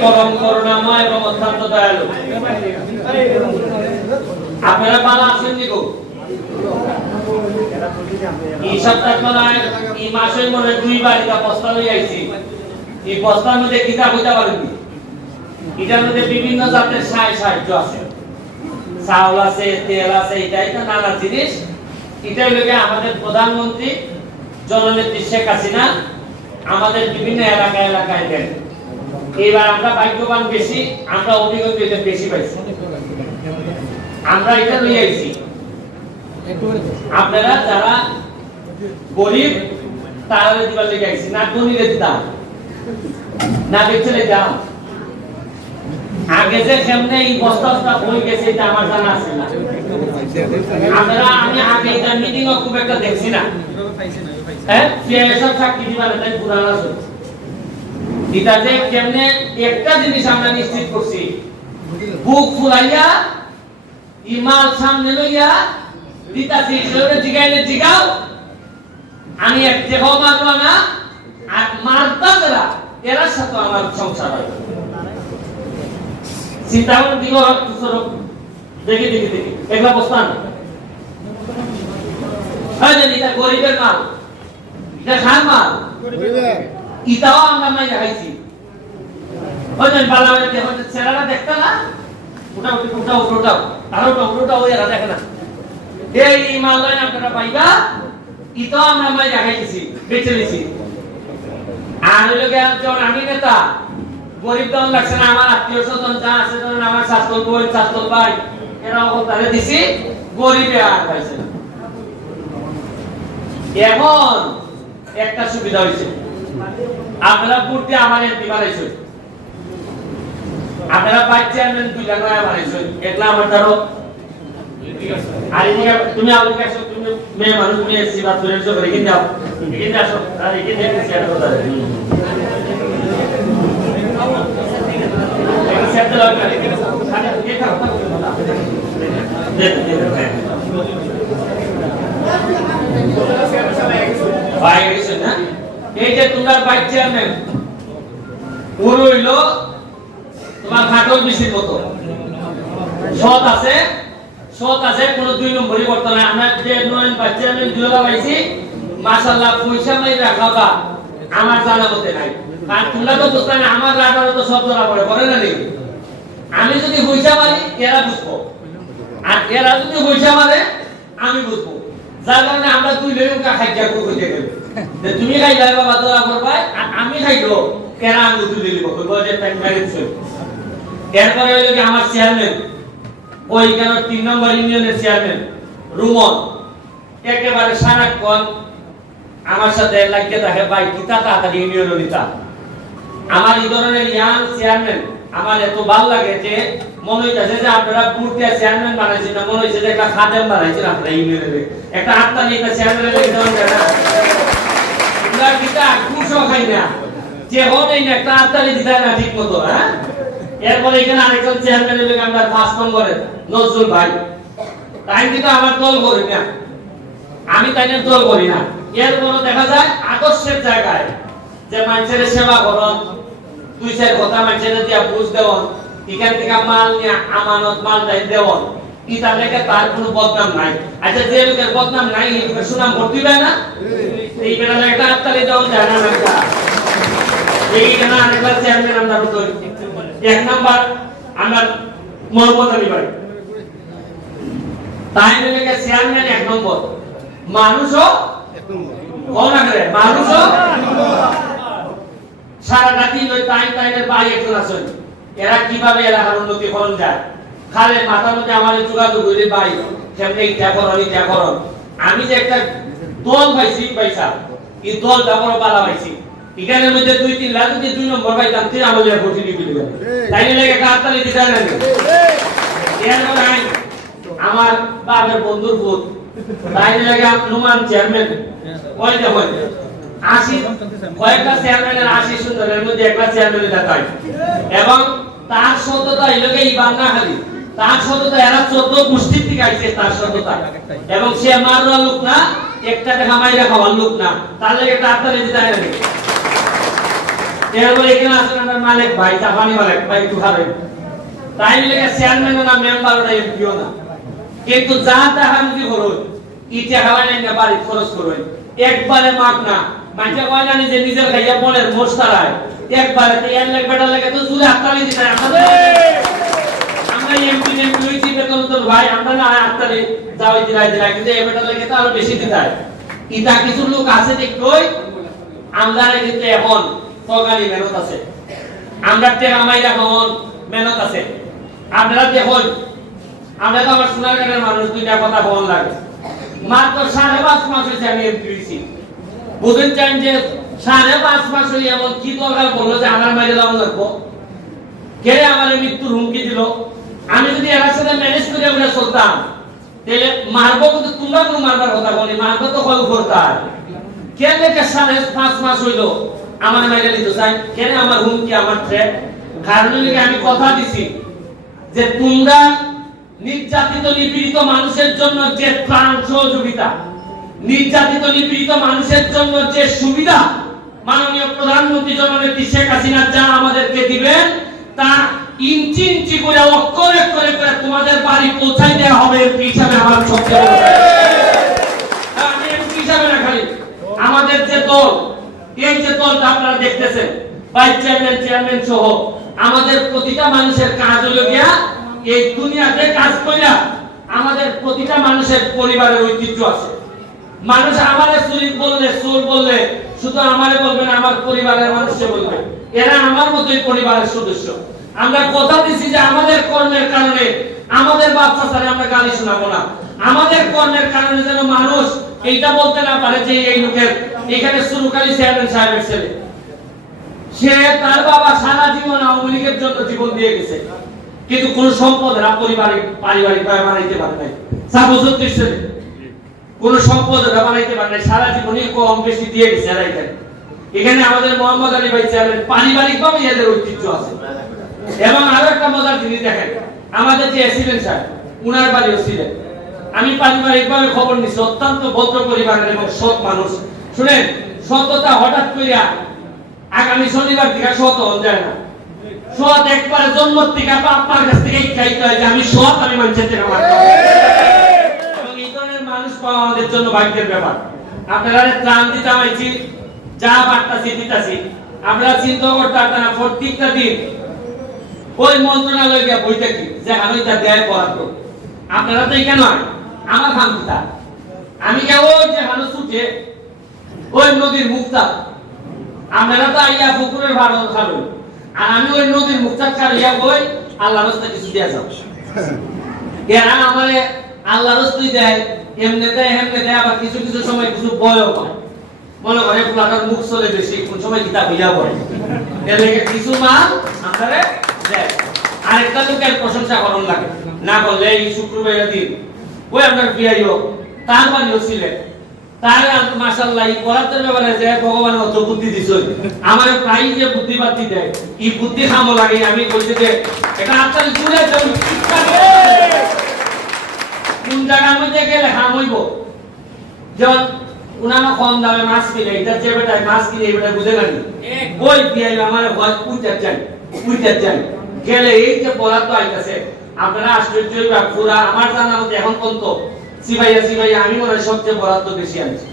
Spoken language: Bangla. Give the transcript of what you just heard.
পরম করুণাময় এবং অত্যন্ত দয়ালু। আপনারা ভালো আছেন নিকো? এই সপ্তাহমালায় এই মাসে মনে দুইবার এটা প্রস্তাব লই আইছি। এই প্রস্তাবের মধ্যে কিতাব হইতে পারেন কি? এটার মধ্যে বিভিন্ন জাতের সাহায্য আছে। চাউল আছে, তেল আছে, এটাই তো নানা জিনিস। এটা হলো আমাদের প্রধানমন্ত্রী জননেত্রী শেখ হাসিনা আমাদের বিভিন্ন এলাকায় দেন। এবার আমরা ভাগ্যবান বেশি, আমরা অভিজ্ঞতা বেশি পাইছি। আমরা এটা লই আইছি। আপনারা যারা গরিব তারা দিবার লেগে আইছি, না ধনীদের দাম না দেখলে দাম। আগে যে কেমনে এই বস্তাটা হয়ে গেছে এটা আমার জানা আছে না। আপনারা আমি আগে এটা মিটিংও খুব একটা দেখছি না। হ্যাঁ, সিএসএফ সাক্ষী দিবার তাই পুরানা আছে। এটা যে কেমনে একটা জিনিস আমরা নিশ্চিত করছি, বুক ফুলাইয়া ইমাল সামনে লইয়া দিতাছি সেটা জিগাও আমি এক দেহ মারবো না, আর মারতা যারা এরা সাথে আমার সংসার হয়। চিন্তা করে দিল দেখি এগুলা বস্তান এটা গরিবের মাল, এটা খান মাল, ইটাও আমরা মাই দেখাইছি। ছেলেরা দেখতে না উঠাও আরো এরা দেখে না। এই মাল আপনারা পাইবা, ইটাও আমরা মাই দেখাইছি, বেঁচে নিছি। আর যখন আমি নেতা গরিব দল লাগছে না, আমার আত্মীয় স্বজন যা আছে, ধরেন আমার ছাত্র বোন ছাত্র ভাই এরা তাদের দিছি, গরিবে আর পাইছে না। এখন একটা সুবিধা হয়েছে, আপনারা বুদ্ধি আমার এমপি বানাইছেন, আপনারা ভাইস চেয়ারম্যান দুইটা নয়া বানাইছেন, এগুলা আমার ধরো আর তুমি আমাকে আসো, তুমি মেয়ে মানুষ, তুমি এসছি বা তুই এসো করে কিনে যাও, কিনে আসো, আর এখানে দেখতেছি একটা কথা এই যে তোমার ভাইস চেয়ারম্যান ওর হইল তোমার ফাটল বিশির মতো সৎ আছে, কোনো দুই নম্বরই করতে নাই। আমরা যে নয়ন ভাইস চেয়ারম্যান দুইলা পাইছি, মাশাআল্লাহ পয়সা মাই রাখাবা আমার জানা মতে নাই। কারণ তোমরা তো বুঝতে না, আমার রাখার তো সব ধরা পড়ে না নাকি? আমি যদি পয়সা মারি এরা বুঝবো, আর এরা যদি পয়সা মারে আমি বুঝবো। যার কারণে আমরা দুই লোক খাইয়া কইতে গেল যে তুমি খাইলা বাবা ধরা পড়বা, আর আমি খাইলো এরা আমি দুই লিব কইবো যে টাইম মারিছে। এরপরে হইলো কি আমার চেয়ারম্যান, ওই কেন 3 নম্বর ইউনিয়নের চেয়ারম্যান রুমন, একেবারে সারাক্ষণ আমার সাথে লাগিয়ে থাকে, ভাই কিতা তাড়াতাড়ি ইউনিয়ন নিতা। আমার এই ধরনের ইয়াং চেয়ারম্যান আমার এত ভালো লাগে যে মনে হইতাছে যে আপনারা বুটিয়া চেয়ারম্যান বানাইছেন না, মনে হইছে যে একটা খাদেম বানাইছেন আপনারা ইউনিয়নের। একটা আত্মা নিয়ে একটা চেয়ারম্যানের লাগে দেওয়া যায় না। আমরা কিতা খুশো খাই না, যে হই না একটা আত্মা নিয়ে দিতে না ঠিক মতো। হ্যাঁ, এরপর এখানে আরেকজন চেয়ারম্যানের লাগে আমরা 5 নম্বরে নজরুল ভাই, তাই কিন্তু আমার দল করি না, আমি তাই না দল করি না। এরপর দেখা যায় আদর্শের জায়গায় যে মানুষের সেবা করন, 2-4 কথা মানুষের দিয়া বুঝ দেওয়ান, এখান থেকে মাল নিয়ে আমানত মাল দাই দেওয়ান, ইটা লেগে তার কোনো বদনাম নাই। আচ্ছা, যে লোকের বদনাম নাই এই লোকের সুনাম ভর্তি হয় না, এই বেলা একটা আত্মালি দেওয়ান যায় না। এইখানে আরেকবার চেয়ারম্যান আমরা করি 1 নাম্বার আমরা মোহাম্মদ আলী ভাই, তাই লেগে চেয়ারম্যান 1 নম্বর, মানুষও মানুষও সারা রাতি তাইনের ভাই একজন আছেন, এরা কিভাবে এলাকার উন্নতি করন যায়, খালে মাথার মধ্যে আমাদের যোগাযোগ হইলে ভাই কেমনে ইটা করন। আমি যে একটা দল পাইছি পয়সা, এই দলটা বড় পালা পাইছি, এখানের মধ্যে 2-3 লাখ যদি 2 নম্বর পাইতাম তুই আমাদের ভোট দিবি তাই লেগে একটা হাততালি দিতে না। আমার বাবার বন্ধুর ভোট তাই লেগে নুমান চেয়ারম্যান ওই দেখো 80 কয়েকটা চেয়ারম্যানের 80 সুন্দরের মধ্যে একটা চেয়ারম্যানের দেখায়, এবং তার সততা এই লোকে ইবান্না খালি তার সততা এরা 14 গোষ্ঠীর থেকে আইছে তার সততা, এবং সে মারওয়ার লোক না, একটা দেখা মাইরা খাওয়ার লোক না, তার লাগে একটা হাততালি দিতে হয় না। এরপরে এখানে আছেন আমার মালিক ভাই, জাপানি মালিক ভাই, একটু খাবেন। তাই লেগে চেয়ারম্যানও না, মেম্বারও না, এমপিও না, কিন্তু যা টাকা যদি করুন ইটা খাওয়াই না বাড়ি খরচ করুন একবারে মাপ না। মাইটা কয় না যে নিজের খাইয়া বনের মোষ তারায় একবারে তো এর লাগবে বেটা লাগে তো জুড়ে হাততালি দিতে আমাদের। আমরা এমপি এমপি হইছি বেতন তো ভাই আমরা না হাততালি যাওই দিলাই দিলাই, কিন্তু এই বেটা লাগে তো আরো বেশি দিতাই। ইটা কিছু লোক আছে দেখই আমরা কিন্তু এখন সরকারি মেহনত আছে, আমরা টেকা মাইরা এখন মেহনত আছে। আপনারা দেখুন, আমরা তো আমার সোনারগাঁয়ের মানুষ, দুইটা কথা বল লাগে। মাত্র 5.5 মাস হয়েছে আমি এমপি হয়েছি। বুঝেন চান যে 5.5 মাস হয়ে এমন কি দরকার বললো যে আমার মাইরে দেওয়া লাগবো? কে আমার মৃত্যুর হুমকি দিল? আমি যদি এর সাথে ম্যানেজ করে আমরা চলতাম তাহলে মারবো, কিন্তু তোমরা কোনো মারবার কথা বলি, মারবো তো কল করতাম। কে লেগে 5.5 মাস হইলো আমার মাইরে দিতে চাই? কেন আমার হুমকি, আমার থ্রেট? কারণ আমি কথা দিছি যে তোমরা নির্যাতিত নিপীড়িত মানুষের জন্য যে ত্রাণ সহযোগিতা, নির্যাতিত নিপীড়িত মানুষের জন্য যে সুবিধা মাননীয় প্রধানমন্ত্রী জননেত্রী শেখ হাসিনা যা আমাদেরকে দিবেন তা ইঞ্চি ইঞ্চি করে অক্ষরে করে করে তোমাদের বাড়ি পৌঁছাই দেওয়া হবে। এমপি হিসাবে আমার সবচেয়ে আমি এমপি হিসাবে না, খালি আমাদের যে দল, এই যে দলটা আপনারা দেখতেছেন, ভাইস চেয়ারম্যান, চেয়ারম্যান সহ আমাদের প্রতিটা মানুষের কাজ হলো গিয়া এই দুনিয়াতে কাজ কইরা আমাদের প্রতিটা মানুষের পরিবারের ঐতিহ্য আছে। মানুষ আমারে চুরি বললে, চোর বললে শুধু আমারে বলবে না, আমার পরিবারের মানুষকে বলবে, এরা আমার মতোই পরিবারের সদস্য। আমরা কথা দিছি যে আমাদের কর্মের কারণে আমাদের বাচ্চা ছাড়া আমরা গালি শোনাবো না। আমাদের কর্মের কারণে যেন মানুষ এইটা বলতে না পারে যে এই লোকের এখানে সুরকারী চেয়ারম্যান সাহেবের ছেলে, সে তার বাবা সারা জীবন আওয়ামী লীগের জন্য জীবন দিয়ে গেছে, কিন্তু কোন সম্পদ পারিবারিক ভাবে বানাইতে পারে নাই। সাপোজ কোন সম্পদ বানাইতে পারে নাই, সারা জীবনই কম বেশি দিয়ে গেছে। এখানে আমাদের মোহাম্মদ আলী ভাই চেয়ারম্যান, পারিবারিক ভাবে এদের ঐতিহ্য আছে। এবং আরো একটা মজার জিনিস দেখেন, আমাদের যে এসিলেন সাহেব, উনার বাড়িও ছিলেন। আমি পারিবারিক ভাবে খবর নিচ্ছি, অত্যন্ত ভদ্র পরিবারের এবং সৎ মানুষ। শুনেন, সততা হঠাৎ করিয়া আগামী শনিবার থেকে সৎ হন যায় না। সৎ একবারে জন্ম থেকে আপনার কাছ থেকে শিখাইতে হয় যে আমি সৎ, আমি মানুষের থেকে মানতে হবে। এবং এই ধরনের মানুষ পাওয়া আমাদের জন্য ভাগ্যের ব্যাপার। আপনারা ত্রাণ দিতে হয়েছি, যা বার্তাছি দিতাছি, আমরা চিন্তা করতে পারতাম না প্রত্যেকটা দিন ওই মন্ত্রণালয় গিয়ে বই থাকি যে আমি তা দেয় বরাদ্দ। আপনারা তো কেন আমার খামতা, আমি কে ওই যে মানুষ উঠে ওই নদীর মুক্তা, আপনারা তো আইয়া পুকুরের ভাড়া খাবেন, আর আমি ওই নদীর মুক্তা কারিয়া বই আল্লাহর রাস্তায় কিছু দিয়া যাও। এরা আমারে আল্লাহর রাস্তায় দেয়, এমনি দেয় হেমনে দেয়, আবার কিছু কিছু সময় কিছু বয়ও পায়। মনে করে পুলাটার মুখ চলে বেশি, কোন সময় কিতাব হইয়া পড়ে, এর লেগে কিছু মাল আপনারে দেয়। আরেকটা লোকের প্রশংসা করুন লাগে, না করলে এই শুক্রবার দিন ওই আপনার বিআইও তার বাড়িও ছিলেন, তার মাশাআল্লাহ এই বরাদ্দের ব্যাপারে যে ভগবান অত বুদ্ধি দিছেন, আমার প্রায় যে বুদ্ধিবাদী দেয় এই বুদ্ধি খামো লাগে। আমি বলছি যে এটা আপনার জুড়ে কোন জায়গার মধ্যে গেলে খাম হইব। যেমন উনানো কম দামে মাছ কিনে, এটা যে বেটায় মাছ কিনে এই বেটায় বুঝে নাকি ওই বিআই আমার ভয় উইটার যাই গেলে এই যে বরাদ্দ আইতাছে, আপনারা আশ্চর্য হইবা। পুরা আমার জানা মতে এখন পর্যন্ত সিভাইয়া আমি মনে হয় সবচেয়ে বরাদ্দ বেশি আনছি।